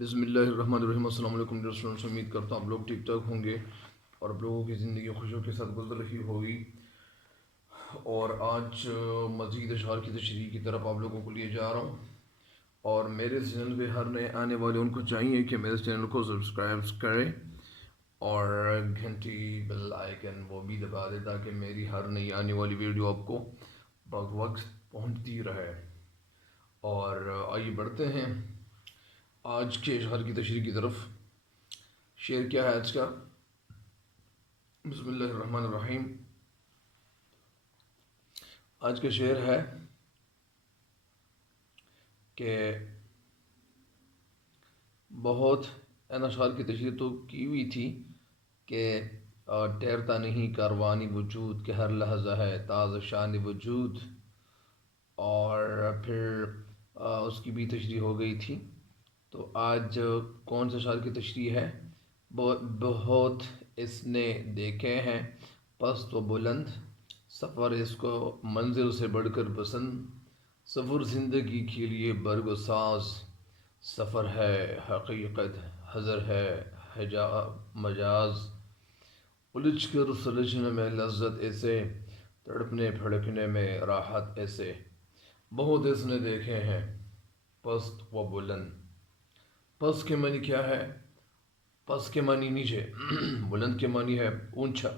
بسم اللہ الرحمن الرحیم۔ السلام علیکم ڈیئر، امید کرتا ہوں آپ لوگ ٹھیک ٹھاک ہوں گے اور آپ لوگوں کی زندگی خوشیوں کے ساتھ گزر رہی ہوگی۔ اور آج مزید اشعار کی تشریح کی طرف آپ لوگوں کو لیے جا رہا ہوں، اور میرے چینل پہ ہر نئے آنے والے ان کو چاہیے کہ میرے چینل کو سبسکرائب کریں اور گھنٹی بیل آئیکن وہ بھی دبا دیں تاکہ میری ہر نئی آنے والی ویڈیو آپ کو وقت پہنچتی رہے۔ اور آئیے بڑھتے ہیں آج کے اشعار کی تشریح کی طرف۔ شعر کیا ہے آج کا؟ بسم اللہ الرحمن الرحیم۔ آج کا شعر ہے کہ بہت ان اشعار کی تشریح تو کی ہوئی تھی کہ ٹھہرتا نہیں کاروانی وجود کہ ہر لحظہ ہے تازہ شان وجود، اور پھر اس کی بھی تشریح ہو گئی تھی۔ تو آج کون سے اشعار کی تشریح ہے؟ بہت اس نے دیکھے ہیں پست و بلند، سفر اس کو منزل سے بڑھ کر پسند، سفر زندگی کے لیے برگ و ساز، سفر ہے حقیقت حضر ہے مجاز، الجھ کر سلجھنے میں لذت ایسے، تڑپنے پھڑکنے میں راحت ایسے، بہت اس نے دیکھے ہیں پست و بلند۔ پست کے معنی کیا ہے؟ پست کے معنی نیچے، بلند کے معنی ہے اونچا،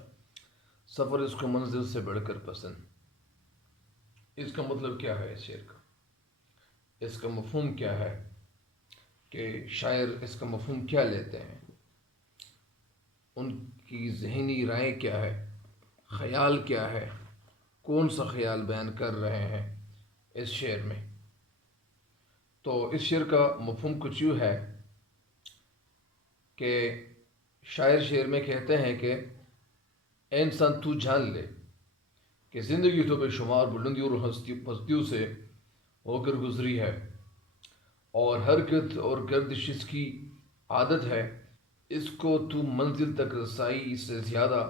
سفر اس کو منزل سے بڑھ کر پسند۔ اس کا مطلب کیا ہے اس شعر کا؟ اس کا مفہوم کیا ہے کہ شاعر اس کا مفہوم کیا لیتے ہیں؟ ان کی ذہنی رائے کیا ہے؟ خیال کیا ہے؟ کون سا خیال بیان کر رہے ہیں اس شعر میں؟ تو اس شعر کا مفہوم کچھ یوں ہے کہ شاعر شعر میں کہتے ہیں کہ اے انسان تو جان لے کہ زندگی تو بے شمار بلندیوں اور پستیوں سے ہو کر گزری ہے، اور حرکت اور گردش اس کی عادت ہے، اس کو تو منزل تک رسائی سے زیادہ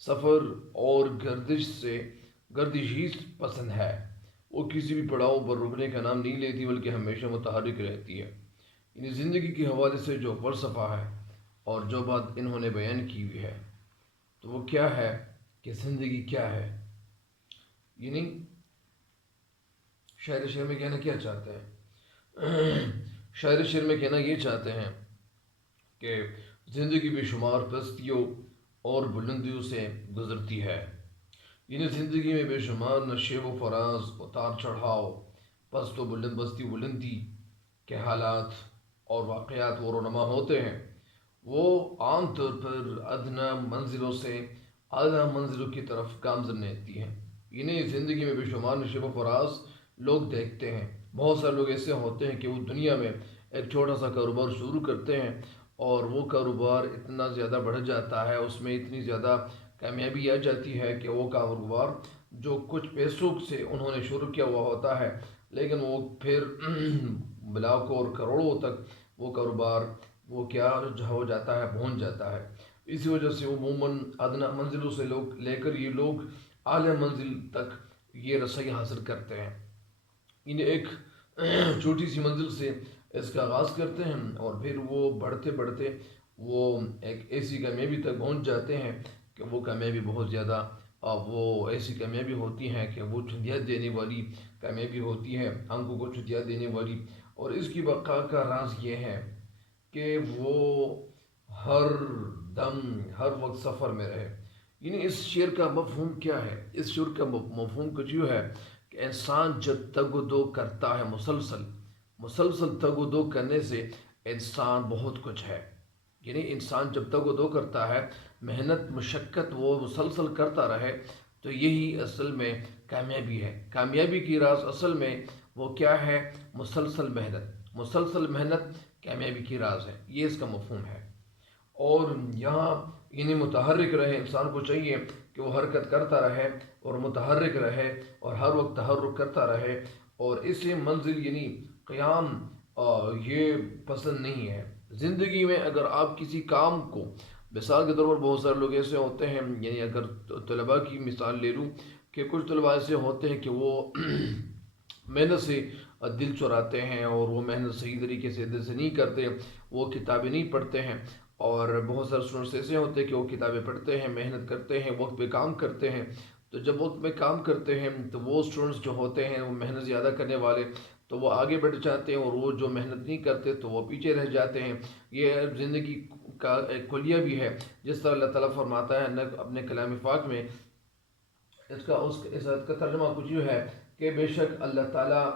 سفر اور گردش ہی پسند ہے۔ وہ کسی بھی پڑاؤ پر رکنے کا نام نہیں لیتی بلکہ ہمیشہ متحرک رہتی ہے۔ یعنی زندگی کے حوالے سے جو فلسفہ ہے اور جو بات انہوں نے بیان کی ہوئی ہے تو وہ کیا ہے کہ زندگی کیا ہے؟ یعنی شاعر شعر میں کہنا کیا چاہتے ہیں؟ شاعر شعر میں کہنا یہ چاہتے ہیں کہ زندگی بے شمار پستیوں اور بلندیوں سے گزرتی ہے، یعنی زندگی میں بے شمار نشیب و فراز، اتار چڑھاؤ، پست و بلندی کے حالات اور واقعات و رونما ہوتے ہیں۔ وہ عام طور پر ادنا منزلوں سے اعلیٰ منزلوں کی طرف گامزن رہتی ہیں۔ یعنی زندگی میں بے شمار نشیب و فراز لوگ دیکھتے ہیں۔ بہت سارے لوگ ایسے ہوتے ہیں کہ وہ دنیا میں ایک چھوٹا سا کاروبار شروع کرتے ہیں اور وہ کاروبار اتنا زیادہ بڑھ جاتا ہے، اس میں اتنی زیادہ کامیابی آ جاتی ہے کہ وہ کاروبار جو کچھ پیسوں سے انہوں نے شروع کیا ہوا ہوتا ہے، لیکن وہ پھر لاکھوں اور کروڑوں تک وہ کاروبار وہ کیا ہو جاتا ہے، پہنچ جاتا ہے۔ اسی وجہ سے عموماً ادنا منزلوں سے لے کر یہ لوگ اعلیٰ منزل تک یہ رسائی حاصل کرتے ہیں۔ انہیں ایک چھوٹی سی منزل سے اس کا آغاز کرتے ہیں اور پھر وہ بڑھتے بڑھتے وہ ایک ایسی کامیابی تک پہنچ جاتے ہیں کہ وہ کامیابی بہت زیادہ وہ ایسی کامیابی ہوتی ہیں کہ وہ چندیات دینے والی کامیابی ہوتی ہے، آنکھوں کو چندیات دینے والی۔ اور اس کی بقا کا راز یہ ہے کہ وہ ہر دم ہر وقت سفر میں رہے۔ یعنی اس شعر کا مفہوم کیا ہے؟ اس شعر کا مفہوم کچھ یوں ہے کہ انسان جب تگ و دو کرتا ہے مسلسل تگ و دو کرنے سے انسان بہت کچھ ہے۔ یعنی انسان جب تگ و دو کرتا ہے، محنت مشقت وہ مسلسل کرتا رہے، تو یہی اصل میں کامیابی ہے۔ کامیابی کی راز اصل میں وہ کیا ہے؟ مسلسل محنت کامیابی کی راز ہے، یہ اس کا مفہوم ہے۔ اور یہاں یعنی متحرک رہے، انسان کو چاہیے کہ وہ حرکت کرتا رہے اور متحرک رہے اور ہر وقت تحرک کرتا رہے، اور اسے منزل یعنی قیام یہ پسند نہیں ہے۔ زندگی میں اگر آپ کسی کام کو، مثال کے طور پر بہت سارے لوگ ایسے ہوتے ہیں، یعنی اگر طلباء کی مثال لے لوں کہ کچھ طلباء ایسے ہوتے ہیں کہ وہ محنت سے دل چراتے ہیں اور وہ محنت صحیح طریقے سے دل سے نہیں کرتے، وہ کتابیں نہیں پڑھتے ہیں۔ اور بہت سارے اسٹوڈنٹس ایسے ہوتے ہیں کہ وہ کتابیں پڑھتے ہیں، محنت کرتے ہیں، وقت پہ کام کرتے ہیں۔ تو جب وقت پہ کام کرتے ہیں تو وہ اسٹوڈنٹس جو ہوتے ہیں وہ محنت زیادہ کرنے والے، تو وہ آگے بڑھ جاتے ہیں، اور وہ جو محنت نہیں کرتے تو وہ پیچھے رہ جاتے ہیں۔ یہ زندگی کا ایک کلیہ بھی ہے، جس طرح اللہ تعالیٰ فرماتا ہے اپنے کلام پاک میں، اس آیت کا ترجمہ کچھ یوں ہے کہ بے شک اللہ تعالیٰ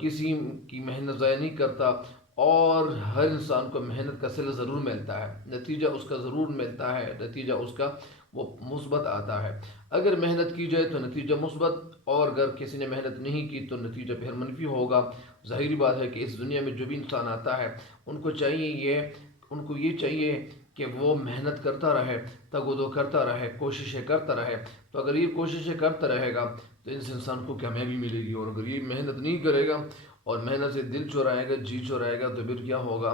کسی کی محنت ضائع نہیں کرتا، اور ہر انسان کو محنت کا صلہ ضرور ملتا ہے، نتیجہ اس کا ضرور ملتا ہے، نتیجہ اس کا وہ مثبت آتا ہے۔ اگر محنت کی جائے تو نتیجہ مثبت، اور اگر کسی نے محنت نہیں کی تو نتیجہ پھر منفی ہوگا۔ ظاہری بات ہے کہ اس دنیا میں جو بھی انسان آتا ہے ان کو یہ چاہیے کہ وہ محنت کرتا رہے، تگ و دو کرتا رہے، کوششیں کرتا رہے۔ تو اگر یہ کوششیں کرتا رہے گا تو اس انسان کو کامیابی ملے گی، اور اگر یہ محنت نہیں کرے گا اور محنت سے دل چرائے گا، جی چرائے گا، تو پھر کیا ہوگا؟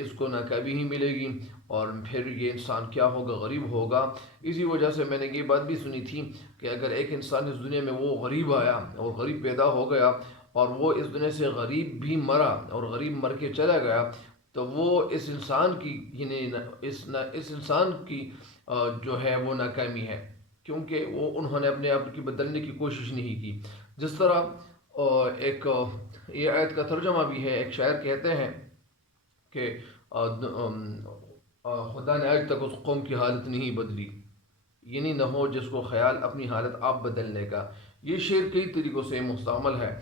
اس کو ناکامی ہی ملے گی، اور پھر یہ انسان کیا ہوگا؟ غریب ہوگا۔ اسی وجہ سے میں نے یہ بات بھی سنی تھی کہ اگر ایک انسان اس دنیا میں وہ غریب آیا اور غریب پیدا ہو گیا، اور وہ اس دنیا سے غریب بھی مرا اور غریب مر کے چلا گیا، تو وہ اس انسان کی اس انسان کی جو ہے وہ ناکامی ہے، کیونکہ انہوں نے اپنے آپ کی بدلنے کی کوشش نہیں کی۔ جس طرح یہ آیت کا ترجمہ بھی ہے، ایک شاعر کہتے ہیں کہ خدا نے آج تک اس قوم کی حالت نہیں بدلی، یعنی نہ ہو جس کو خیال اپنی حالت آپ بدلنے کا۔ یہ شعر کئی طریقوں سے مستعمل ہے،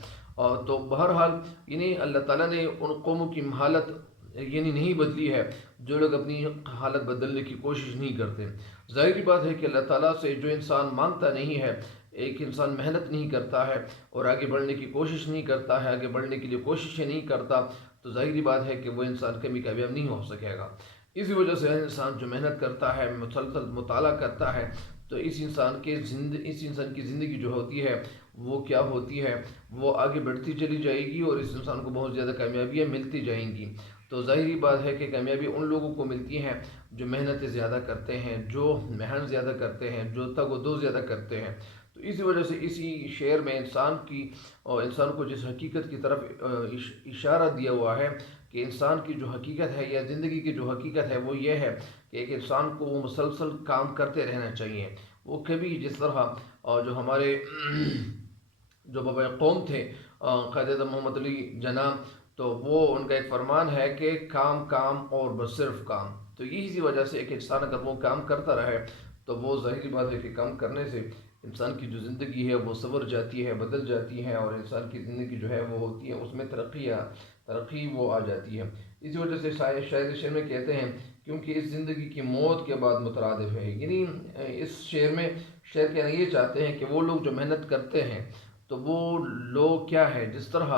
تو بہرحال یعنی اللہ تعالیٰ نے ان قوموں کی حالت یعنی نہیں بدلی ہے جو لوگ اپنی حالت بدلنے کی کوشش نہیں کرتے۔ ظاہری بات ہے کہ اللہ تعالیٰ سے جو انسان مانگتا نہیں ہے، ایک انسان محنت نہیں کرتا ہے اور آگے بڑھنے کی کوشش نہیں کرتا ہے، آگے بڑھنے کے لیے کوششیں نہیں کرتا، تو ظاہری بات ہے کہ وہ انسان کبھی کامیاب نہیں ہو سکے گا۔ اسی وجہ سے ہر انسان جو محنت کرتا ہے، مسلسل مطالعہ کرتا ہے، تو اس انسان کی زندگی جو ہوتی ہے وہ کیا ہوتی ہے؟ وہ آگے بڑھتی چلی جائے گی، اور اس انسان کو بہت زیادہ کامیابیاں ملتی جائیں گی۔ تو ظاہری بات ہے کہ کامیابی ان لوگوں کو ملتی ہیں جو محنتیں زیادہ کرتے ہیں، جو محنت زیادہ کرتے ہیں، جو تگ و دو زیادہ کرتے ہیں۔ تو اسی وجہ سے اسی شعر میں انسان کو جس حقیقت کی طرف اشارہ دیا ہوا ہے کہ انسان کی جو حقیقت ہے یا زندگی کی جو حقیقت ہے وہ یہ ہے کہ ایک انسان کو وہ مسلسل کام کرتے رہنا چاہیے۔ وہ کبھی جس طرح جو ہمارے جو بابا قوم تھے قائد اعظم محمد علی جناح، تو وہ ان کا ایک فرمان ہے کہ کام کام اور بس صرف کام۔ تو اسی وجہ سے ایک انسان اگر وہ کام کرتا رہے تو وہ ظاہری بات ہے کہ کام کرنے سے انسان کی جو زندگی ہے وہ سنور جاتی ہے، بدل جاتی ہے، اور انسان کی زندگی جو ہے وہ ہوتی ہے اس میں ترقی وہ آ جاتی ہے۔ اسی وجہ سے شعر میں کہتے ہیں کیونکہ اس زندگی کی موت کے بعد مترادف ہے، یعنی اس شعر کہنا یہ چاہتے ہیں کہ وہ لوگ جو محنت کرتے ہیں تو وہ لوگ کیا ہے، جس طرح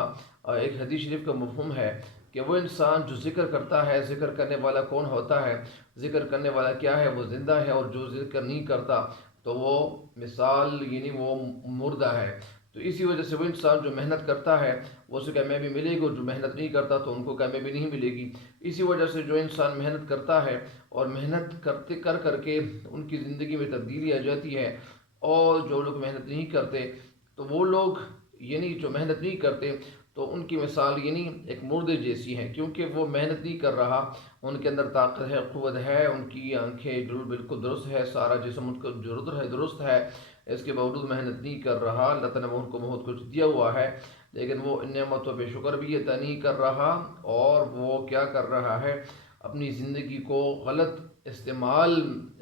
ایک حدیث شریف کا مفہوم ہے کہ وہ انسان جو ذکر کرتا ہے، ذکر کرنے والا کون ہوتا ہے؟ ذکر کرنے والا کیا ہے؟ وہ زندہ ہے، اور جو ذکر نہیں کرتا تو وہ مثال یعنی وہ مردہ ہے۔ تو اسی وجہ سے وہ انسان جو محنت کرتا ہے وہ اسے کامیابی ملے گی، اور جو محنت نہیں کرتا تو ان کو کامیابی نہیں ملے گی۔ اسی وجہ سے جو انسان محنت کرتا ہے اور محنت کر کے ان کی زندگی میں تبدیلی آ جاتی ہے، اور جو لوگ محنت نہیں کرتے تو وہ لوگ یعنی جو محنت نہیں کرتے تو ان کی مثال یعنی ایک مردے جیسی ہے، کیونکہ وہ محنت نہیں کر رہا، ان کے اندر طاقت ہے، قوت ہے، ان کی آنکھیں بالکل درست ہے، سارا جسم ان کو درست ہے، اس کے باوجود محنت نہیں کر رہا۔ اللہ تعالیٰ نے ان کو بہت کچھ دیا ہوا ہے، لیکن وہ ان نعمتوں پہ شکر بھی ادا نہیں کر رہا، اور وہ کیا کر رہا ہے؟ اپنی زندگی کو غلط استعمال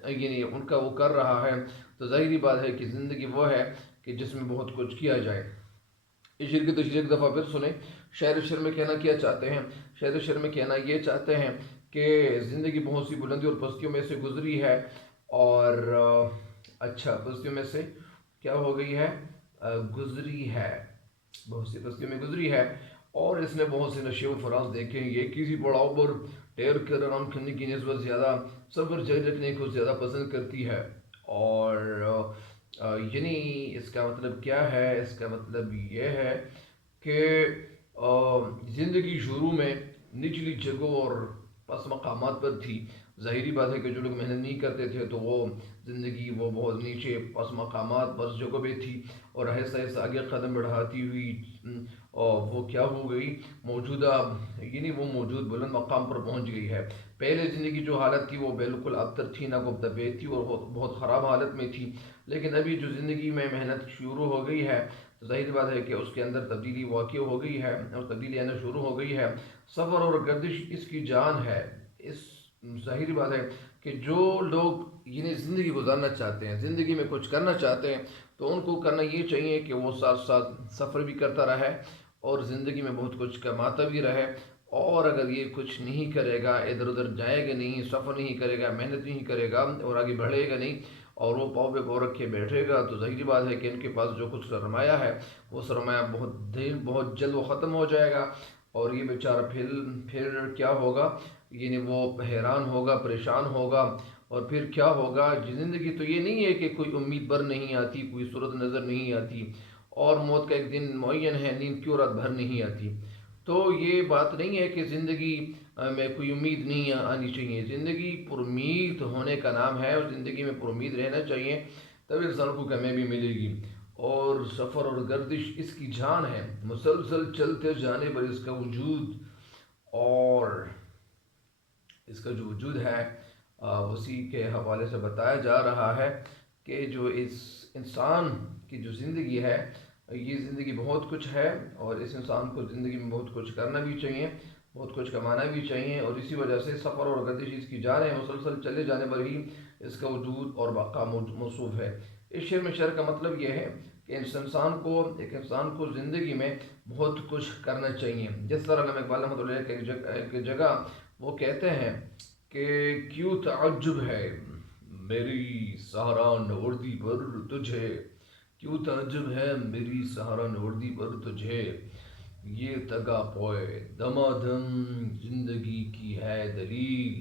یعنی ان کا وہ کر رہا ہے۔ تو ظاہری بات ہے کہ زندگی وہ ہے کہ جس میں بہت کچھ کیا جائے۔ اس شعر کی تشریح ایک دفعہ پھر سنیں۔ شعر میں کہنا کیا چاہتے ہیں؟ شعر میں کہنا یہ چاہتے ہیں کہ زندگی بہت سی بلندیوں اور پستیوں میں سے گزری ہے، اور پستیوں میں سے کیا ہو گئی ہے؟ گزری ہے، بہت سی پستیوں میں گزری ہے، اور اس نے بہت سے نشیب و فراز دیکھے ہیں۔ یہ کسی پڑاؤ پر ٹھہر کر آرام کرنے کی نسبت زیادہ سفر جاری رکھنے کو زیادہ پسند کرتی ہے۔ اور یعنی اس کا مطلب کیا ہے؟ اس کا مطلب یہ ہے کہ زندگی شروع میں نچلی جگہوں اور پس مقامات پر تھی۔ ظاہری بات ہے کہ جو لوگ محنت نہیں کرتے تھے تو وہ زندگی وہ بہت نیچے پس مقامات پس جگہوں پہ تھی، اور آہستہ آہستہ آگے قدم بڑھاتی ہوئی اور وہ کیا ہو گئی، موجودہ یعنی وہ موجود بلند مقام پر پہنچ گئی ہے۔ پہلے زندگی جو حالت تھی وہ بالکل ابتر تھی، ناگفتگو تھی اور بہت خراب حالت میں تھی، لیکن ابھی جو زندگی میں محنت شروع ہو گئی ہے تو ظاہر بات ہے کہ اس کے اندر تبدیلی واقع ہو گئی ہے اور تبدیلی آنا شروع ہو گئی ہے۔ سفر اور گردش اس کی جان ہے۔ اس ظاہری بات ہے کہ جو لوگ یعنی زندگی گزارنا چاہتے ہیں، زندگی میں کچھ کرنا چاہتے ہیں، تو ان کو کرنا یہ چاہیے کہ وہ ساتھ ساتھ سفر بھی کرتا رہے اور زندگی میں بہت کچھ کماتا بھی رہے۔ اور اگر یہ کچھ نہیں کرے گا، ادھر ادھر جائے گا نہیں، سفر نہیں کرے گا، محنت نہیں کرے گا اور آگے بڑھے گا نہیں اور وہ پاؤں پہ پاؤں رکھ کے بیٹھے گا، تو ظاہری بات ہے کہ ان کے پاس جو کچھ سرمایہ ہے وہ سرمایہ بہت جلد وہ ختم ہو جائے گا اور یہ بیچارہ پھر کیا ہوگا، یعنی وہ حیران ہوگا، پریشان ہوگا اور پھر کیا ہوگا۔ زندگی تو یہ نہیں ہے کہ کوئی امید بر نہیں آتی، کوئی صورت نظر نہیں آتی اور موت کا ایک دن معین ہے، نیند کی رات بھر نہیں آتی۔ تو یہ بات نہیں ہے کہ زندگی میں کوئی امید نہیں آنی چاہیے۔ زندگی پر امید ہونے کا نام ہے اور زندگی میں پر امید رہنا چاہیے، تب انسان کو کامیابی ملے گی۔ اور سفر اور گردش اس کی جان ہے، مسلسل چلتے جانے پر اس کا وجود اور اس کا جو وجود ہے اسی کے حوالے سے بتایا جا رہا ہے کہ جو اس انسان کی جو زندگی ہے، یہ زندگی بہت کچھ ہے اور اس انسان کو زندگی میں بہت کچھ کرنا بھی چاہیے، بہت کچھ کمانا بھی چاہیے، اور اسی وجہ سے سفر اور گردش اس کی جان ہے، مسلسل چلے جانے پر ہی اس کا وجود اور بقا موصوف ہے۔ اس شعر میں شعر کا مطلب یہ ہے کہ ایک انسان کو زندگی میں بہت کچھ کرنا چاہیے۔ جس طرح علامہ اقبال رحمۃ اللہ علیہ کی ایک جگہ وہ کہتے ہیں کہ کیوں تعجب ہے میری سہارا نوردی پر تجھے، کیوں تعجب ہے میری سہارا نوردی پر تجھے، یہ تگا پوئے دمادم زندگی کی ہے دلیل،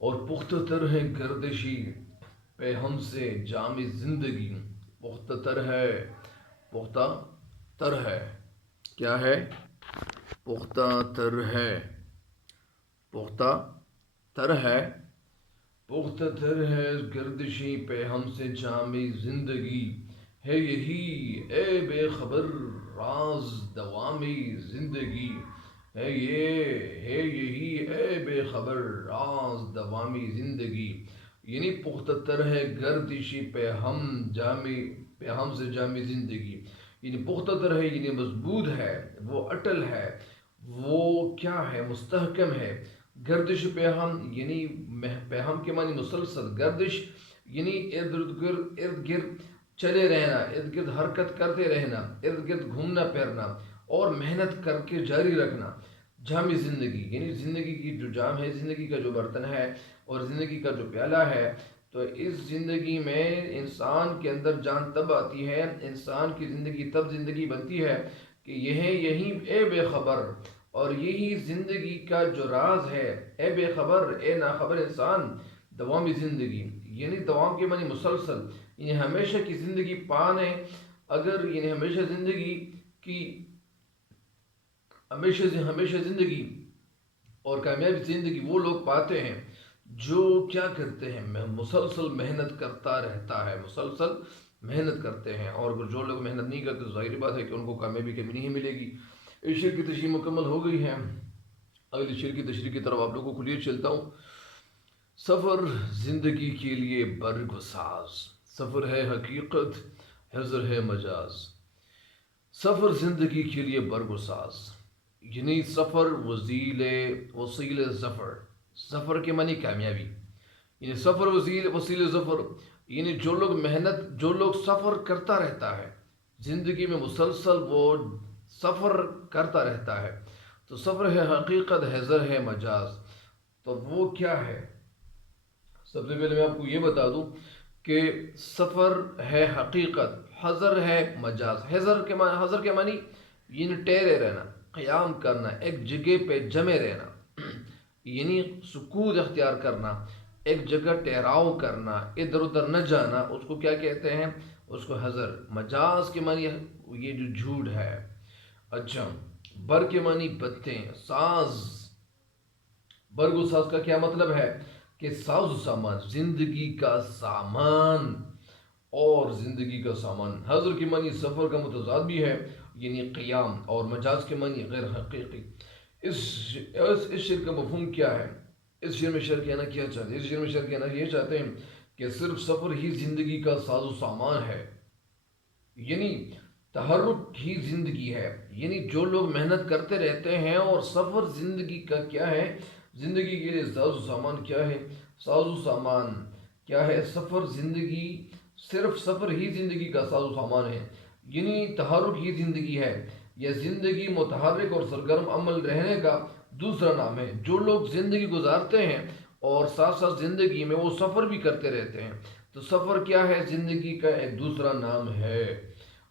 اور پختہ تر ہے گردشی پہ ہم سے جام زندگی۔ پختہ تر ہے، کیا ہے؟ پختہ تر ہے، پختہ تر ہے، پختہ تر ہے گردشی پہ ہم سے جام زندگی، ہے یہی اے بے خبر راز دوامی زندگی، ہے یہی اے بے خبر راز دوامی زندگی۔ یعنی پختہ تر ہے گردشی پہ ہم سے جامی زندگی، یعنی پختہ تر ہے یعنی مضبوط ہے، وہ اٹل ہے، وہ کیا ہے؟ مستحکم ہے۔ گردش پہ ہم یعنی پہ ہم کے معنی مسلسل، گردش یعنی ارد گرد چلے رہنا، ارد گرد حرکت کرتے رہنا، ارد گرد گھومنا پھرنا اور محنت کر کے جاری رکھنا۔ جامی زندگی یعنی زندگی کی جو جام ہے، زندگی کا جو برتن ہے اور زندگی کا جو پیالہ ہے، تو اس زندگی میں انسان کے اندر جان تب آتی ہے، انسان کی زندگی تب زندگی بنتی ہے کہ یہی اے بے خبر، اور یہی زندگی کا جو راز ہے، اے بے خبر، اے ناخبر انسان، دوامی زندگی یعنی دوام کے معنی مسلسل، یعنی ہمیشہ کی زندگی پانے، اگر یعنی ہمیشہ زندگی کی ہمیشہ زندگی اور کامیابی زندگی وہ لوگ پاتے ہیں جو کیا کرتے ہیں، مسلسل محنت کرتا رہتا ہے، مسلسل محنت کرتے ہیں، اور اگر جو لوگ محنت نہیں کرتے تو ظاہری بات ہے کہ ان کو کامیابی کبھی نہیں ملے گی۔ اس شعر کی تشریح مکمل ہو گئی ہے، اگلی شعر کی تشریح کی طرف آپ لوگوں کو لیے چلتا ہوں۔ سفر زندگی کے لیے برگ و ساز، سفر ہے حقیقت، حضر ہے مجاز، سفر زندگی کے لیے برگ و ساز، یعنی سفر وسیل ظفر، سفر کے معنی کامیابی، یعنی سفر وسیل ظفر، یعنی جو لوگ سفر کرتا رہتا ہے زندگی میں، مسلسل وہ سفر کرتا رہتا ہے، تو سفر ہے حقیقت، حضر ہے مجاز۔ تو وہ کیا ہے؟ سب سے پہلے میں آپ کو یہ بتا دوں کہ سفر ہے حقیقت، حضر ہے مجاز۔ حضر کے معنی یعنی ٹھہرے رہنا، قیام کرنا، ایک جگہ پہ جمے رہنا، یعنی سکون اختیار کرنا، ایک جگہ ٹھہراؤ کرنا، ادھر ادھر نہ جانا، اس کو کیا کہتے ہیں؟ اس کو حضر۔ مجاز کے معنی یہ جو جھوٹ ہے۔ اچھا، بر کے معنی بتیں، ساز، برگ و ساز کا کیا مطلب ہے؟ کہ ساز و سامان، زندگی کا سامان اور زندگی کا سامان۔ حضر کی معنی سفر کا متضاد بھی ہے یعنی قیام، اور مجاز کے معنی غیر حقیقی۔ اس شعر کا مفہوم کیا ہے؟ اس شعر میں شعر کہنا کیا چاہتے ہیں؟ اس شعر میں شعر کہنا یہ چاہتے ہیں کہ صرف سفر ہی زندگی کا ساز و سامان ہے، یعنی تحرک ہی زندگی ہے۔ یعنی جو لوگ محنت کرتے رہتے ہیں، اور سفر زندگی کا کیا ہے؟ زندگی کے لیے ساز و سامان کیا ہے؟ ساز و سامان کیا ہے؟ سفر زندگی، صرف سفر ہی زندگی کا ساز و سامان ہے، یعنی تحرک ہی زندگی ہے، یا زندگی متحرک اور سرگرم عمل رہنے کا دوسرا نام ہے۔ جو لوگ زندگی گزارتے ہیں اور ساتھ ساتھ زندگی میں وہ سفر بھی کرتے رہتے ہیں، تو سفر کیا ہے؟ زندگی کا ایک دوسرا نام ہے۔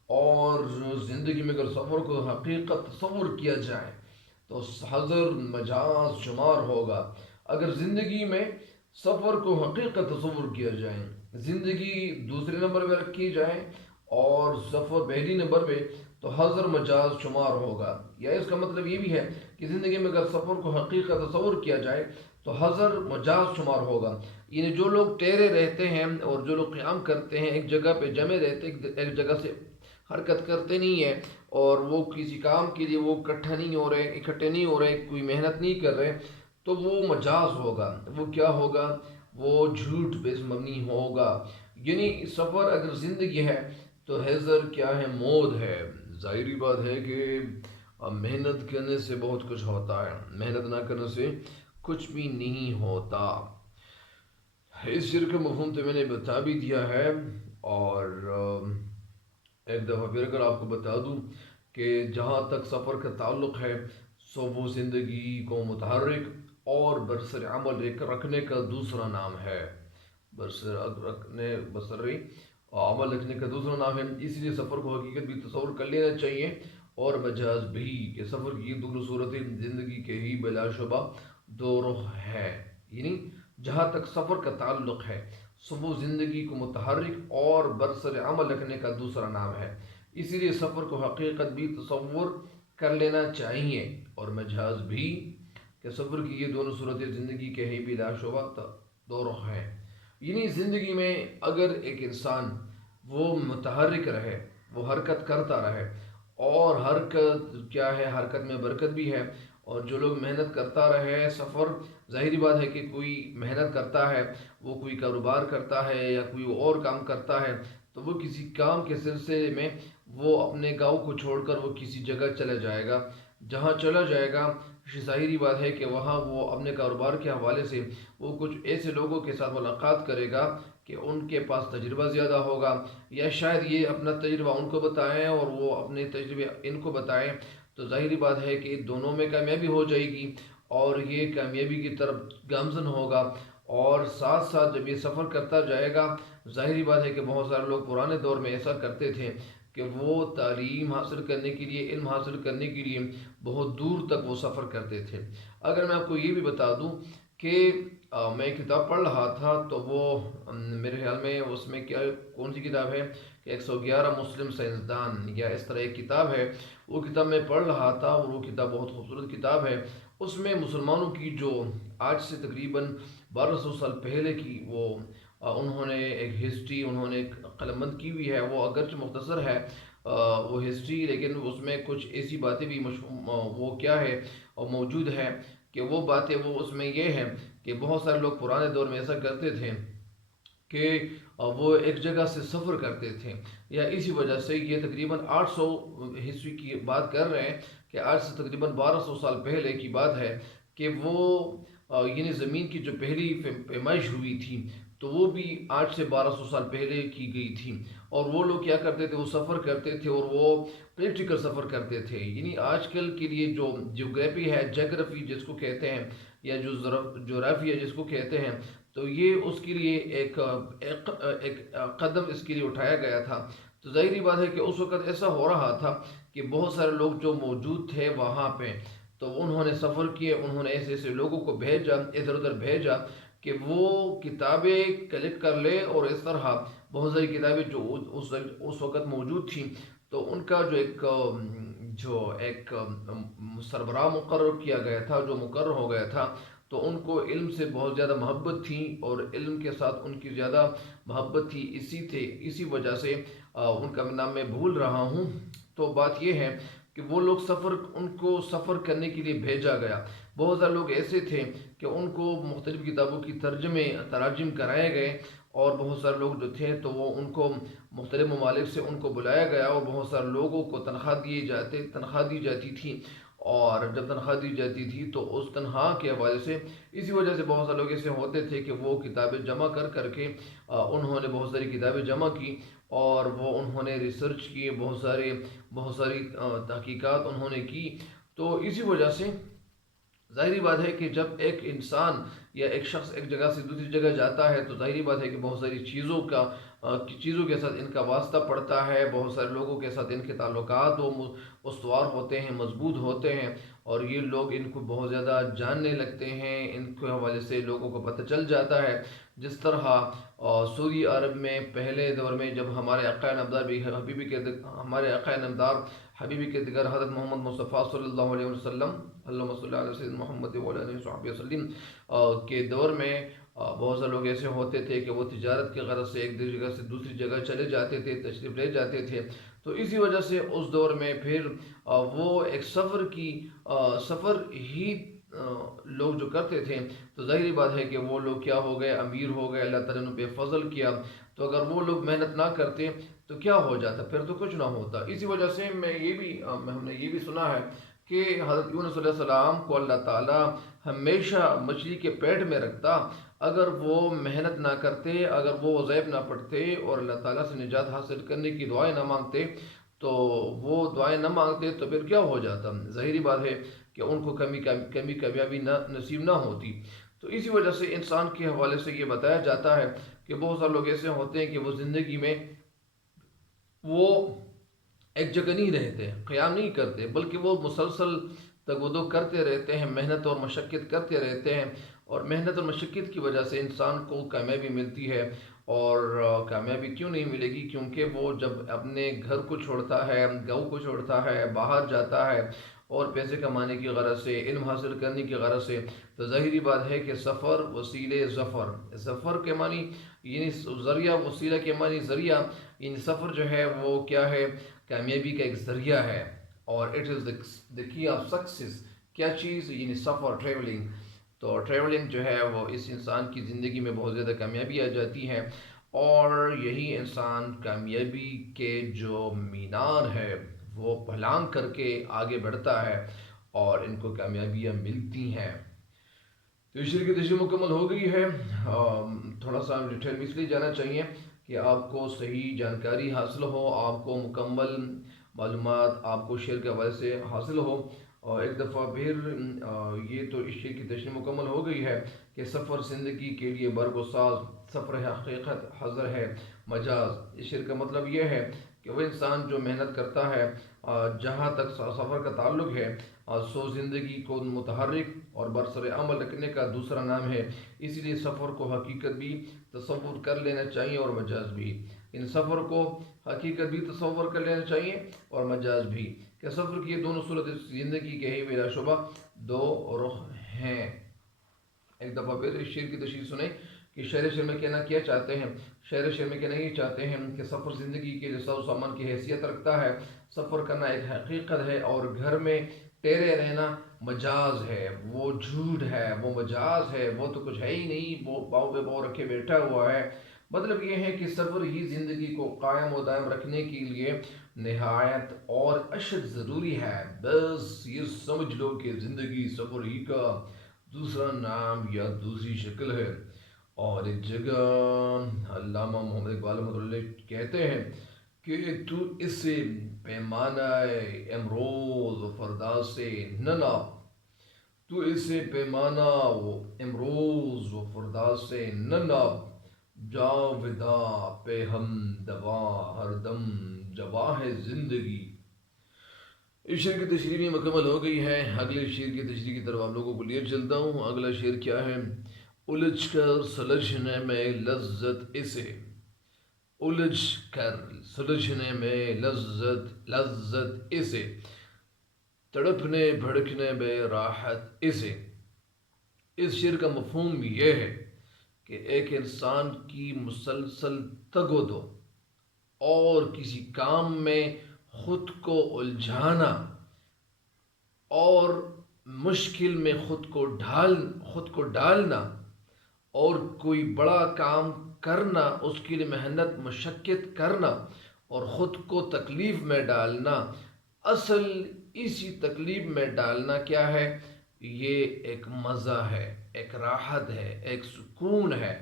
اور زندگی میں اگر سفر کو حقیقت تصور کیا جائے تو حضر مجاز شمار ہوگا۔ اگر زندگی میں سفر کو حقیقت تصور کیا جائے، زندگی دوسرے نمبر پہ رکھی جائے اور سفر پہلی نمبر پہ، تو حضر مجاز شمار ہوگا۔ یا اس کا مطلب یہ بھی ہے کہ زندگی میں اگر سفر کو حقیقت تصور کیا جائے تو حضر مجاز شمار ہوگا۔ یعنی جو لوگ ٹھہرے رہتے ہیں اور جو لوگ قیام کرتے ہیں، ایک جگہ پہ جمع رہتے، ایک جگہ سے حرکت کرتے نہیں ہیں، اور وہ کسی کام کے لیے وہ اکٹھے نہیں ہو رہے، کوئی محنت نہیں کر رہے، تو وہ مجاز ہوگا۔ وہ کیا ہوگا؟ وہ جھوٹ پہ مبنی ہوگا۔ یعنی سفر اگر زندگی ہے تو حضر کیا ہے؟ موت ہے۔ ظاہری بات ہے کہ محنت کرنے سے بہت کچھ ہوتا ہے، محنت نہ کرنے سے کچھ بھی نہیں ہوتا۔ اس شعر کا مفہوم تو میں نے بتا بھی دیا ہے، اور ایک دفعہ پھر اگر آپ کو بتا دوں کہ جہاں تک سفر کا تعلق ہے، سو وہ زندگی کو متحرک اور برسر عمل رکھنے کا دوسرا نام ہے۔ برسر عمل رکھنے کا دوسرا نام ہے۔ اس لیے سفر کو حقیقت بھی تصور کر لینا چاہیے، اور مجاز بھی، کہ سفر کی یہ دونوں صورتیں زندگی کے ہی بلا شبہ دو رخ ہے۔ یعنی جہاں تک سفر کا تعلق ہے، سو وہ زندگی کو متحرک اور برسر عمل رکھنے کا دوسرا نام ہے۔ اسی لیے سفر کو حقیقت بھی تصور کر لینا چاہیے، اور مجاز بھی، کہ سفر کی یہ دونوں صورتیں زندگی کے ہی بلا شبہ دو رخ ہیں۔ یعنی زندگی میں اگر ایک انسان وہ متحرک رہے، وہ حرکت کرتا رہے، اور حرکت کیا ہے؟ حرکت میں برکت بھی ہے۔ اور جو لوگ محنت کرتا رہے، سفر ظاہری بات ہے کہ کوئی محنت کرتا ہے، وہ کوئی کاروبار کرتا ہے یا کوئی اور کام کرتا ہے، تو وہ کسی کام کے سلسلے میں وہ اپنے گاؤں کو چھوڑ کر وہ کسی جگہ چلا جائے گا۔ جہاں چلا جائے گا، ظاہری بات ہے کہ وہاں وہ اپنے کاروبار کے حوالے سے وہ کچھ ایسے لوگوں کے ساتھ ملاقات کرے گا کہ ان کے پاس تجربہ زیادہ ہوگا، یا شاید یہ اپنا تجربہ ان کو بتائیں اور وہ اپنے تجربے ان کو بتائیں، تو ظاہری بات ہے کہ دونوں میں کامیابی ہو جائے گی، اور یہ کامیابی کی طرف گامزن ہوگا۔ اور ساتھ ساتھ جب یہ سفر کرتا جائے گا، ظاہری بات ہے کہ بہت سارے لوگ پرانے دور میں ایسا کرتے تھے کہ وہ تعلیم حاصل کرنے کے لیے، علم حاصل کرنے کے لیے بہت دور تک وہ سفر کرتے تھے۔ اگر میں آپ کو یہ بھی بتا دوں کہ میں ایک کتاب پڑھ رہا تھا، تو وہ میرے خیال میں اس میں کون سی کتاب ہے کہ 111 مسلم سائنسدان، یا اس طرح ایک کتاب ہے، وہ کتاب میں پڑھ رہا تھا، اور وہ کتاب بہت خوبصورت کتاب ہے۔ اس میں مسلمانوں کی جو آج سے تقریباً 1200 سال پہلے کی وہ انہوں نے ایک ہسٹری انہوں نے قلم بند کی ہوئی ہے۔ وہ اگرچہ مختصر ہے وہ ہسٹری، لیکن اس میں کچھ ایسی باتیں بھی وہ کیا ہے اور موجود ہے، کہ وہ باتیں وہ اس میں یہ ہے کہ بہت سارے لوگ پرانے دور میں ایسا کرتے تھے کہ وہ ایک جگہ سے سفر کرتے تھے، یا اسی وجہ سے یہ تقریباً 800 ہسٹری کی بات کر رہے ہیں کہ آج سے تقریباً 1200 سال پہلے کی بات ہے، کہ وہ یعنی زمین کی جو پہلی پیمائش ہوئی تھی، تو وہ بھی آج سے 1200 سال پہلے کی گئی تھی۔ اور وہ لوگ کیا کرتے تھے؟ وہ سفر کرتے تھے، اور وہ پریکٹیکل سفر کرتے تھے۔ یعنی آج کل کے لیے جو جیوگرافی ہے، جیوگرافی جس کو کہتے ہیں، یا جو جغرافی ہے جس کو کہتے ہیں، تو یہ اس کے لیے ایک قدم اس کے لیے اٹھایا گیا تھا۔ تو ظاہری بات ہے کہ اس وقت ایسا ہو رہا تھا کہ بہت سارے لوگ جو موجود تھے وہاں پہ، تو انہوں نے سفر کیے، انہوں نے ایسے ایسے لوگوں کو بھیجا، ادھر ادھر بھیجا کہ وہ کتابیں کلیکٹ کر لے، اور اس طرح بہت ساری کتابیں جو اس وقت موجود تھیں، تو ان کا جو ایک سربراہ مقرر کیا گیا تھا، جو مقرر ہو گیا تھا، تو ان کو علم سے بہت زیادہ محبت تھی، اور علم کے ساتھ ان کی زیادہ محبت تھی، اسی وجہ سے ان کا نام میں بھول رہا ہوں، تو بات یہ ہے کہ وہ لوگ ان کو سفر کرنے کے لیے بھیجا گیا. بہت سارے لوگ ایسے تھے کہ ان کو مختلف کتابوں کی تراجم کرائے گئے، اور بہت سارے لوگ جو تھے تو وہ ان کو مختلف ممالک سے ان کو بلایا گیا، اور بہت سارے لوگوں کو تنخواہ دی جاتی تھی. اور جب تنخواہ دی جاتی تھی تو اس تنخواہ کے حوالے سے اسی وجہ سے بہت سارے لوگ ایسے ہوتے تھے کہ وہ کتابیں جمع کر کے انہوں نے بہت ساری کتابیں جمع کی، اور وہ انہوں نے ریسرچ کی، بہت ساری تحقیقات انہوں نے کی. تو اسی وجہ سے ظاہری بات ہے کہ جب ایک انسان یا ایک شخص ایک جگہ سے دوسری جگہ جاتا ہے تو ظاہری بات ہے کہ بہت ساری چیزوں کے ساتھ ان کا واسطہ پڑتا ہے، بہت سارے لوگوں کے ساتھ ان کے تعلقات وہ استوار ہوتے ہیں، مضبوط ہوتے ہیں، اور یہ لوگ ان کو بہت زیادہ جاننے لگتے ہیں. ان کے حوالے سے لوگوں کو پتہ چل جاتا ہے. جس طرح سعودی عرب میں پہلے دور میں جب ہمارے آقا نامدار حبیبی کے دیگر حضرت محمد مصطفیٰ صلی اللہ علیہ وسلم، اللہم صلی علی سیدنا محمد وعلی آلہ وصحبہ وسلم کے دور میں بہت سے لوگ ایسے ہوتے تھے کہ وہ تجارت کے غرض سے ایک جگہ سے دوسری جگہ چلے جاتے تھے، تشریف لے جاتے تھے. تو اسی وجہ سے اس دور میں پھر وہ ایک سفر ہی لوگ جو کرتے تھے تو ظاہری بات ہے کہ وہ لوگ کیا ہو گئے، امیر ہو گئے، اللہ تعالیٰ نے پہ فضل کیا. تو اگر وہ لوگ محنت نہ کرتے تو کیا ہو جاتا، پھر تو کچھ نہ ہوتا. اسی وجہ سے ہم نے یہ بھی سنا ہے کہ حضرت یونس علیہ السلام کو اللہ تعالیٰ ہمیشہ مچھلی کے پیٹ میں رکھتا. اگر وہ محنت نہ کرتے، اگر وہ وظائف نہ پڑھتے اور اللہ تعالیٰ سے نجات حاصل کرنے کی دعائیں نہ مانگتے تو پھر کیا ہو جاتا. ظاہری بات ہے کہ ان کو کامیابی نصیب نہ ہوتی. تو اسی وجہ سے انسان کے حوالے سے یہ بتایا جاتا ہے کہ بہت سارے لوگ ایسے ہوتے ہیں کہ وہ زندگی میں وہ ایک جگہ نہیں رہتے، قیام نہیں کرتے، بلکہ وہ مسلسل تگودو کرتے رہتے ہیں، محنت اور مشقت کرتے رہتے ہیں. اور محنت اور مشقت کی وجہ سے انسان کو کامیابی ملتی ہے. اور کامیابی کیوں نہیں ملے گی؟ کیونکہ وہ جب اپنے گھر کو چھوڑتا ہے، گاؤں کو چھوڑتا ہے، باہر جاتا ہے اور پیسے کمانے کی غرض سے، علم حاصل کرنے کی غرض سے، تو ظاہری بات ہے کہ سفر وسیلے ظفر کے معنی یعنی ذریعہ، وسیلہ کے معنی ذریعہ، یعنی سفر جو ہے وہ کیا ہے؟ کامیابی کا ایک ذریعہ ہے. اور اٹ از دا کی آف سکسیس. کیا چیز؟ یعنی سفر، ٹریولنگ. تو ٹریولنگ جو ہے وہ اس انسان کی زندگی میں بہت زیادہ کامیابی آ جاتی ہے، اور یہی انسان کامیابی کے جو مینار ہے وہ پھلانگ کر کے آگے بڑھتا ہے اور ان کو کامیابیاں ملتی ہیں. تو اس شعر کی تشریح مکمل ہو گئی ہے. تھوڑا سا ڈیٹیل میں اس لیے جانا چاہیے کہ آپ کو صحیح جانکاری حاصل ہو، آپ کو مکمل معلومات آپ کو شعر کے حوالے سے حاصل ہو. اور ایک دفعہ پھر یہ تو اس شعر کی تشریح مکمل ہو گئی ہے کہ سفر زندگی کے لیے برگ و ساز، سفر ہے حقیقت، حضر ہے مجاز. اس شعر کا مطلب یہ ہے کہ وہ انسان جو محنت کرتا ہے، جہاں تک سفر کا تعلق ہے، سو زندگی کو متحرک اور برسر عمل رکھنے کا دوسرا نام ہے. اسی لیے سفر کو حقیقت بھی تصور کر لینا چاہیے اور مجاز بھی. ان سفر کو حقیقت بھی تصور کر لینا چاہیے اور مجاز بھی، کہ سفر کی یہ دونوں صورت زندگی کے ہی بلا شبہ دو رخ ہیں. ایک دفعہ پھر اس شعر کی تشریح سنیں کہ شعر میں کہنا کیا چاہتے ہیں. شعر میں کہنا یہ چاہتے ہیں کہ سفر زندگی کے ساز و سامان کی حیثیت رکھتا ہے. سفر کرنا ایک حقیقت ہے اور گھر میں ٹیرے رہنا مجاز ہے، وہ جھوٹ ہے، وہ مجاز ہے، وہ تو کچھ ہے ہی نہیں، وہ پاؤں پہ پاؤں رکھے بیٹھا ہوا ہے. مطلب یہ ہے کہ سفر ہی زندگی کو قائم و دائم رکھنے کے لیے نہایت اور اشد ضروری ہے. بس یہ سمجھ لو کہ زندگی سفر ہی کا دوسرا نام یا دوسری شکل ہے. اور ایک جگہ علامہ محمد اقبال رحمۃ اللہ کہتے ہیں کہ تو اس پیمانہ امروز و فردا سے نہ ناپ، تو اس پیمانہ امروز و فردا سے نہ ناپ، جاوداں پہ ہم دوا ہر دم جوا ہے زندگی. اس شعر کی تشریح بھی مکمل ہو گئی ہے. اگلے شعر کی تشریح کی طرف آپ لوگوں کو لیے چلتا ہوں. اگلا شعر کیا ہے؟ الجھ کر سلجھنے میں لذت اسے، الجھ کر سلجھنے میں لذت اسے، تڑپنے بھڑکنے میں راحت اسے. اس شعر کا مفہوم یہ ہے کہ ایک انسان کی مسلسل تگ و دو اور کسی کام میں خود کو الجھانا اور مشکل میں خود کو ڈالنا اور کوئی بڑا کام کرنا، اس کے لیے محنت مشقت کرنا اور خود کو تکلیف میں ڈالنا، اصل اسی تکلیف میں ڈالنا کیا ہے؟ یہ ایک مزہ ہے، ایک راحت ہے، ایک سکون ہے۔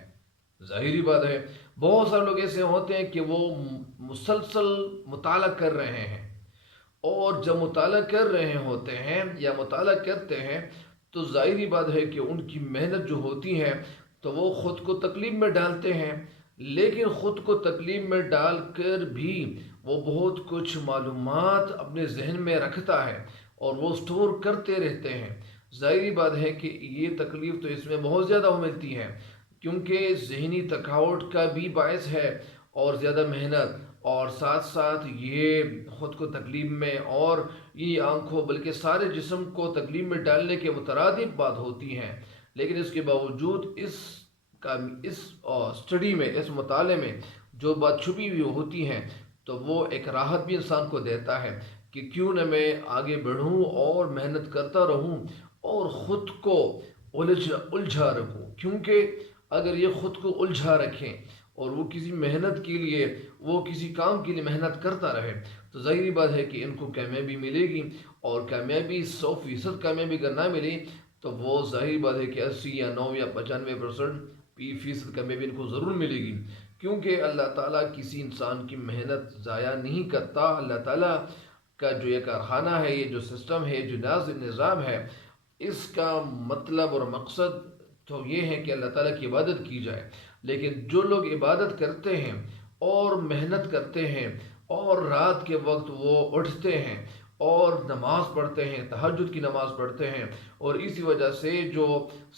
ظاہری بات ہے بہت سارے لوگ ایسے ہوتے ہیں کہ وہ مسلسل مطالعہ کر رہے ہیں، اور جب مطالعہ کر رہے ہوتے ہیں یا مطالعہ کرتے ہیں تو ظاہری بات ہے کہ ان کی محنت جو ہوتی ہے تو وہ خود کو تکلیف میں ڈالتے ہیں، لیکن خود کو تکلیف میں ڈال کر بھی وہ بہت کچھ معلومات اپنے ذہن میں رکھتا ہے اور وہ سٹور کرتے رہتے ہیں۔ ظاہری بات ہے کہ یہ تکلیف تو اس میں بہت زیادہ ملتی ہے، کیونکہ ذہنی تھکاوٹ کا بھی باعث ہے اور زیادہ محنت، اور ساتھ ساتھ یہ خود کو تکلیف میں اور یہ آنکھوں بلکہ سارے جسم کو تکلیف میں ڈالنے کے مترادف بات ہوتی ہیں۔ لیکن اس کے باوجود اس اسٹڈی میں، اس مطالعے میں جو بات چھپی ہوئی ہوتی ہیں تو وہ ایک راحت بھی انسان کو دیتا ہے کہ کیوں نہ میں آگے بڑھوں اور محنت کرتا رہوں اور خود کو الجھا رکھوں، کیونکہ اگر یہ خود کو الجھا رکھیں اور وہ کسی محنت کے لیے، وہ کسی کام کے لیے محنت کرتا رہے تو ظاہری بات ہے کہ ان کو کامیابی ملے گی، اور کامیابی 100% کامیابی اگر نہ ملے تو وہ ظاہری بات ہے کہ 80 یا 9 یا 95% کامیابی ان کو ضرور ملے گی، کیونکہ اللہ تعالیٰ کسی انسان کی محنت ضائع نہیں کرتا۔ اللہ تعالیٰ کا جو یہ کارخانہ ہے، یہ جو سسٹم ہے، جو نظام ہے، اس کا مطلب اور مقصد تو یہ ہے کہ اللہ تعالیٰ کی عبادت کی جائے، لیکن جو لوگ عبادت کرتے ہیں اور محنت کرتے ہیں اور رات کے وقت وہ اٹھتے ہیں اور نماز پڑھتے ہیں، تہجد کی نماز پڑھتے ہیں، اور اسی وجہ سے جو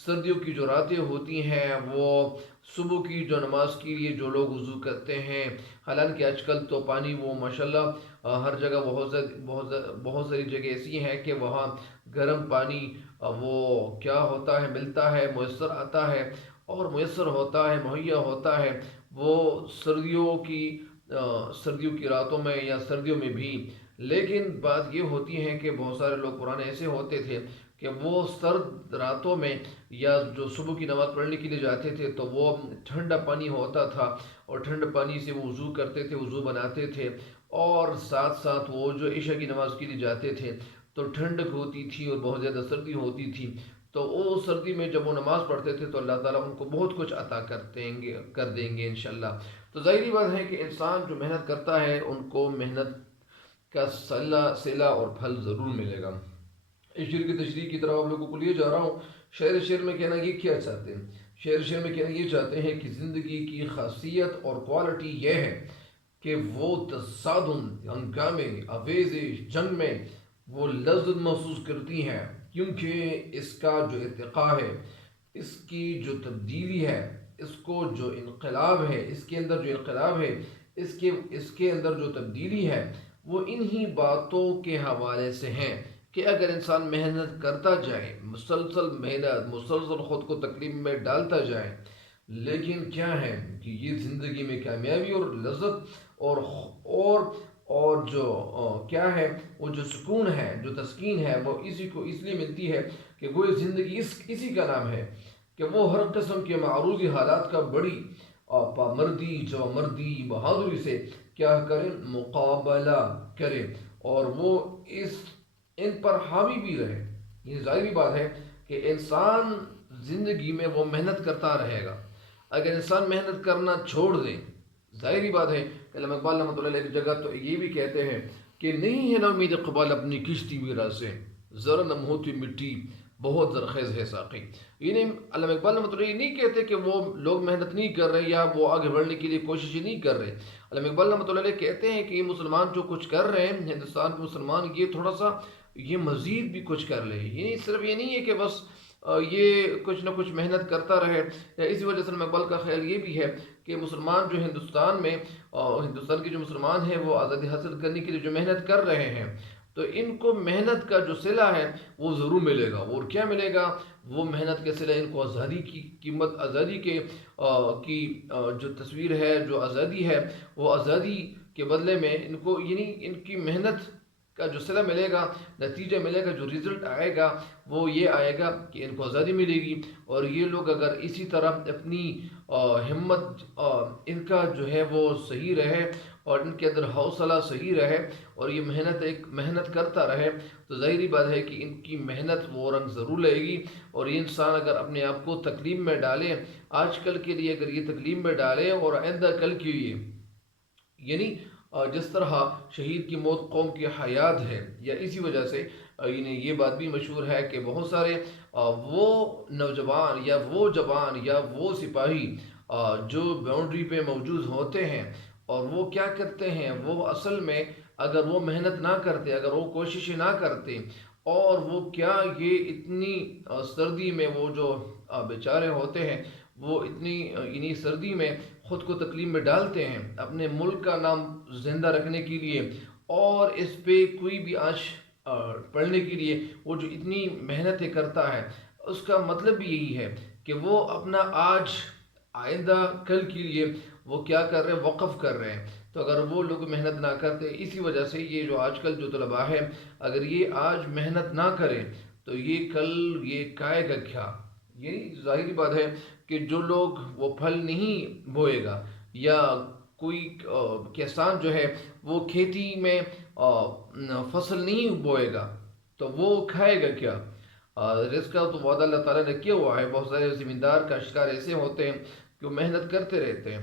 سردیوں کی جو راتیں ہوتی ہیں وہ صبح کی جو نماز کے لیے جو لوگ وضو کرتے ہیں، حالانکہ آج کل تو پانی وہ ماشاءاللہ ہر جگہ بہت ساری جگہ ایسی ہیں کہ وہاں گرم پانی وہ کیا ہوتا ہے، ملتا ہے، میسر آتا ہے اور میسر ہوتا ہے، مہیا ہوتا ہے، وہ سردیوں کی راتوں میں یا سردیوں میں بھی۔ لیکن بات یہ ہوتی ہے کہ بہت سارے لوگ پرانے ایسے ہوتے تھے کہ وہ سرد راتوں میں یا جو صبح کی نماز پڑھنے کے لیے جاتے تھے تو وہ ٹھنڈا پانی ہوتا تھا اور ٹھنڈے پانی سے وہ وضو کرتے تھے، وضو بناتے تھے، اور ساتھ ساتھ وہ جو عشاء کی نماز کے لیے جاتے تھے تو ٹھنڈک ہوتی تھی اور بہت زیادہ سردی ہوتی تھی، تو وہ سردی میں جب وہ نماز پڑھتے تھے تو اللہ تعالیٰ ان کو بہت کچھ عطا کر دیں گے انشاءاللہ۔ تو ظاہری بات ہے کہ انسان جو محنت کرتا ہے ان کو محنت کا صلہ اور پھل ضرور ملے گا۔ اس شعر کی تشریح کی طرف آپ لوگوں کو لیے جا رہا ہوں۔ شعر میں کہنا یہ کیا چاہتے ہیں؟ شعر میں کہنا یہ چاہتے ہیں کہ زندگی کی خاصیت اور کوالٹی یہ ہے کہ وہ تصادم، ہنگامے، آویز جنگ میں وہ لذت محسوس کرتی ہیں، کیونکہ اس کا جو ارتقاء ہے، اس کی جو تبدیلی ہے، اس کو جو انقلاب ہے، اس کے اندر جو انقلاب ہے، اس کے اندر جو تبدیلی ہے، وہ انہی باتوں کے حوالے سے ہیں کہ اگر انسان محنت کرتا جائے، مسلسل محنت، مسلسل خود کو تکلیف میں ڈالتا جائے، لیکن کیا ہے کہ یہ زندگی میں کامیابی اور لذت اور جو کیا ہے، وہ جو سکون ہے، جو تسکین ہے، وہ اسی کو اس لیے ملتی ہے کہ وہ زندگی اسی کا نام ہے کہ وہ ہر قسم کے معروضی حالات کا بڑی پامردی، جوامردی، بہادری سے کیا کریں، مقابلہ کریں، اور وہ ان پر حاوی بھی رہے۔ یہ ظاہری بات ہے کہ انسان زندگی میں وہ محنت کرتا رہے گا۔ اگر انسان محنت کرنا چھوڑ دے، ظاہری بات ہے کہ علامہ اقبال رحمۃ اللہ علیہ کی جگہ تو یہ بھی کہتے ہیں کہ نہیں ہے نا امید اقبال اپنی کشتی ویرا سے، ذرا نم ہوتی مٹی بہت زرخیز ہے ساقی۔ یعنی علامہ اقبال رحمۃ اللہ یہ نہیں کہتے کہ وہ لوگ محنت نہیں کر رہے یا وہ آگے بڑھنے کے لیے کوشش نہیں کر رہے۔ علامہ اقبال رحمۃ اللہ علیہ کہتے ہیں کہ یہ مسلمان جو کچھ کر رہے ہیں، ہندوستان کے مسلمان، یہ تھوڑا سا یہ مزید بھی کچھ کر لے، یہ صرف یہ نہیں ہے کہ بس یہ کچھ نہ کچھ محنت کرتا رہے۔ اسی وجہ سے علامہ اقبال کا خیال یہ بھی ہے کہ مسلمان جو ہندوستان میں، ہندوستان کے جو مسلمان ہیں وہ آزادی حاصل کرنے کے لیے جو محنت کر رہے ہیں تو ان کو محنت کا جو صلہ ہے وہ ضرور ملے گا۔ اور کیا ملے گا؟ وہ محنت کے صلہ ان کو آزادی کی قیمت، آزادی کی جو تصویر ہے، جو آزادی ہے، وہ آزادی کے بدلے میں ان کو یعنی ان کی محنت کا جو صلہ ملے گا، نتیجہ ملے گا، جو رزلٹ آئے گا وہ یہ آئے گا کہ ان کو آزادی ملے گی۔ اور یہ لوگ اگر اسی طرح اپنی ہمت ان کا جو ہے وہ صحیح رہے اور ان کے اندر حوصلہ صحیح رہے اور یہ محنت کرتا رہے، تو ظاہری بات ہے کہ ان کی محنت وہ رنگ ضرور لے گی۔ اور یہ انسان اگر اپنے آپ کو تکلیف میں ڈالے، آج کل کے لیے اگر یہ تکلیف میں ڈالے اور آئندہ کل کے لیے، یعنی جس طرح شہید کی موت قوم کی حیات ہے، یا اسی وجہ سے یعنی یہ بات بھی مشہور ہے کہ بہت سارے وہ نوجوان یا وہ جوان یا وہ سپاہی جو باؤنڈری پہ موجود ہوتے ہیں اور وہ کیا کرتے ہیں، وہ اصل میں اگر وہ محنت نہ کرتے، اگر وہ کوششیں نہ کرتے، اور وہ کیا یہ اتنی سردی میں وہ جو بیچارے ہوتے ہیں، وہ اتنی یعنی سردی میں خود کو تکلیف میں ڈالتے ہیں اپنے ملک کا نام زندہ رکھنے کے لیے، اور اس پہ کوئی بھی آنچ پڑھنے کے لیے وہ جو اتنی محنتیں کرتا ہے، اس کا مطلب بھی یہی ہے کہ وہ اپنا آج آئندہ کل کے لیے وہ کیا کر رہے ہیں، وقف کر رہے ہیں۔ تو اگر وہ لوگ محنت نہ کرتے، اسی وجہ سے یہ جو آج کل جو طلباء ہے، اگر یہ آج محنت نہ کریں تو یہ کل یہ کھائے گا کیا؟ یہی ظاہری بات ہے کہ جو لوگ وہ پھل نہیں بوئے گا، یا کوئی کسان جو ہے وہ کھیتی میں فصل نہیں بوئے گا تو وہ کھائے گا کیا؟ رزق کا تو وعدہ اللہ تعالیٰ نے کیا ہوا ہے۔ بہت سارے زمیندار کاشتکار ایسے ہوتے ہیں کہ وہ محنت کرتے رہتے ہیں،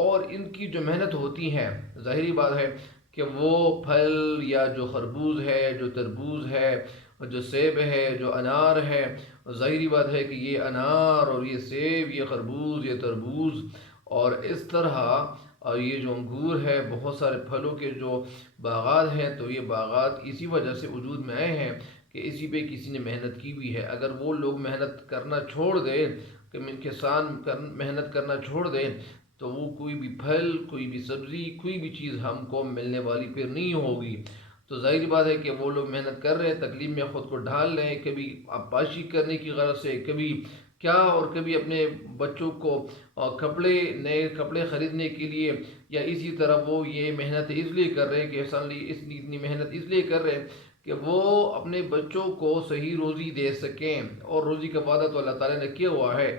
اور ان کی جو محنت ہوتی ہے ظاہری بات ہے کہ وہ پھل یا جو خربوز ہے، جو تربوز ہے، جو سیب ہے، جو انار ہے، ظاہری بات ہے کہ یہ انار اور یہ سیب، یہ خربوز، یہ تربوز، اور اس طرح یہ جو انگور ہے، بہت سارے پھلوں کے جو باغات ہیں، تو یہ باغات اسی وجہ سے وجود میں آئے ہیں کہ اسی پہ کسی نے محنت کی بھی ہے۔ اگر وہ لوگ محنت کرنا چھوڑ دے، کہ کسان محنت کرنا چھوڑ دے، تو وہ کوئی بھی پھل، کوئی بھی سبزی، کوئی بھی چیز ہم کو ملنے والی پھر نہیں ہوگی۔ تو ظاہری بات ہے کہ وہ لوگ محنت کر رہے ہیں، تکلیف میں خود کو ڈھال رہے ہیں، کبھی عیاشی کرنے کی غرض سے، کبھی کیا، اور کبھی اپنے بچوں کو نئے کپڑے خریدنے کے لیے، یا اسی طرح وہ یہ محنت اس لیے کر رہے ہیں کہ اتنی محنت اس لیے کر رہے ہیں کہ وہ اپنے بچوں کو صحیح روزی دے سکیں، اور روزی کا وعدہ تو اللہ تعالیٰ نے کیا ہوا ہے،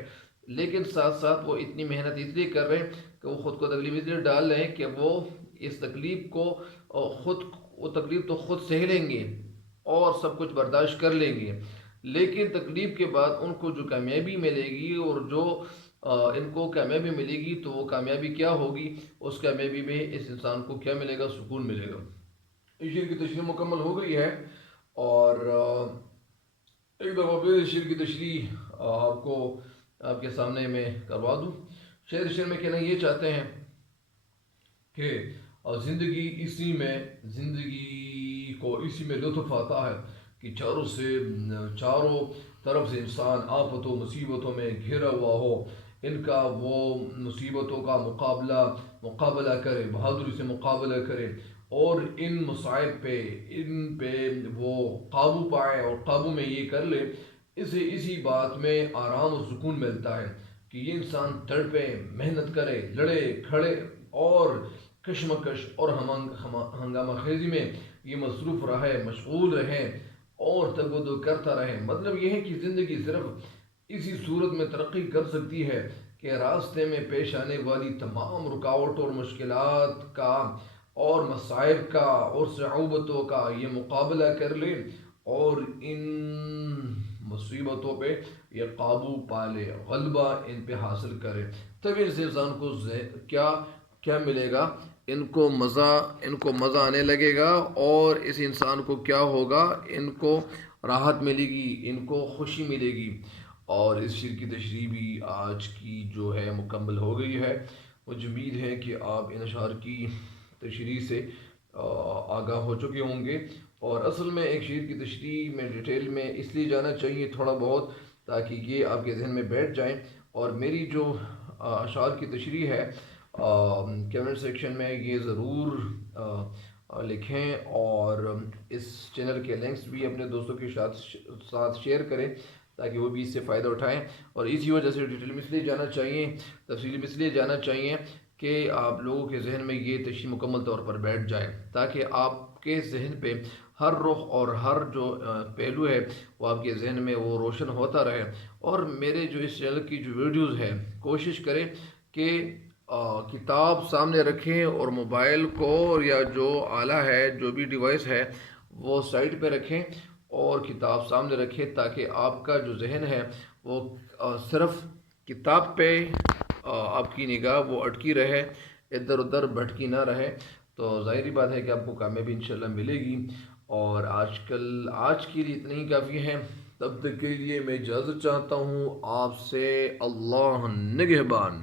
لیکن ساتھ ساتھ وہ اتنی محنت اس لیے کر رہے ہیں کہ وہ خود کو تکلیف اس لیے ڈال رہے ہیں کہ وہ اس تکلیف کو وہ تکلیف تو خود سہ لیں گے اور سب کچھ برداشت کر لیں گے، لیکن تکلیف کے بعد ان کو جو کامیابی ملے گی، اور جو ان کو کامیابی ملے گی، تو وہ کامیابی کیا ہوگی؟ اس کامیابی میں اس انسان کو کیا ملے گا؟ سکون ملے گا۔ اس شعر کی تشریح مکمل ہو گئی ہے، اور ایک دفعہ پھر اس شعر کی تشریح آپ کو آپ کے سامنے میں کروا دوں۔ شعر میں کہنا یہ چاہتے ہیں کہ زندگی کو اسی میں لطف آتا ہے کہ چاروں طرف سے انسان آفت و مصیبتوں میں گھرا ہوا ہو، ان کا وہ مصیبتوں کا مقابلہ کرے، بہادری سے مقابلہ کرے، اور ان مصائب پہ ان پہ وہ قابو پائے اور قابو میں یہ کر لے۔ اسے اسی بات میں آرام و سکون ملتا ہے کہ یہ انسان تڑپے، محنت کرے، لڑے کھڑے، اور کشمکش اور ہنگامہ خیزی میں یہ مصروف رہے، مشغول رہے، اور تگودو کرتا رہے۔ مطلب یہ ہے کہ زندگی صرف اسی صورت میں ترقی کر سکتی ہے کہ راستے میں پیش آنے والی تمام رکاوٹوں اور مشکلات کا اور مصائب کا اور صعوبتوں کا یہ مقابلہ کر لے، اور ان مصیبتوں پہ یہ قابو پا لے، غلبہ ان پہ حاصل کرے۔ تب اس انسان کو کیا ملے گا؟ ان کو مزہ آنے لگے گا، اور اس انسان کو کیا ہوگا؟ ان کو راحت ملے گی، ان کو خوشی ملے گی۔ اور اس شعر کی تشریح بھی آج کی جو ہے مکمل ہو گئی ہے۔ مجھے امید ہے کہ آپ ان اشعار کی تشریح سے آگاہ ہو چکے ہوں گے، اور اصل میں ایک شعر کی تشریح میں ڈیٹیل میں اس لیے جانا چاہیے تھوڑا بہت، تاکہ یہ آپ کے ذہن میں بیٹھ جائیں، اور میری جو اشعار کی تشریح ہے کمنٹ سیکشن میں یہ ضرور لکھیں، اور اس چینل کے لنکس بھی اپنے دوستوں کے ساتھ شیئر کریں تاکہ وہ بھی اس سے فائدہ اٹھائیں۔ اور اسی وجہ سے ڈیٹیل میں اس لیے جانا چاہیے، تفصیلی میں اس لیے جانا چاہیے کہ آپ لوگوں کے ذہن میں یہ تشریح مکمل طور پر بیٹھ جائے، تاکہ آپ کے ذہن پہ ہر رخ اور ہر جو پہلو ہے وہ آپ کے ذہن میں وہ روشن ہوتا رہے۔ اور میرے جو اس چینل کی جو ویڈیوز ہے، کوشش کریں کہ کتاب سامنے رکھیں اور موبائل کو یا جو آلہ ہے، جو بھی ڈیوائس ہے، وہ سائڈ پہ رکھیں اور کتاب سامنے رکھیں، تاکہ آپ کا جو ذہن ہے وہ صرف کتاب پہ آپ کی نگاہ وہ اٹکی رہے، ادھر ادھر بھٹکی نہ رہے۔ تو ظاہری بات ہے کہ آپ کو کامیابی انشاءاللہ ملے گی۔ اور آج کے لیے اتنا ہی کافی ہے۔ تب تک کے لیے میں اجازت چاہتا ہوں آپ سے۔ اللہ نگہبان۔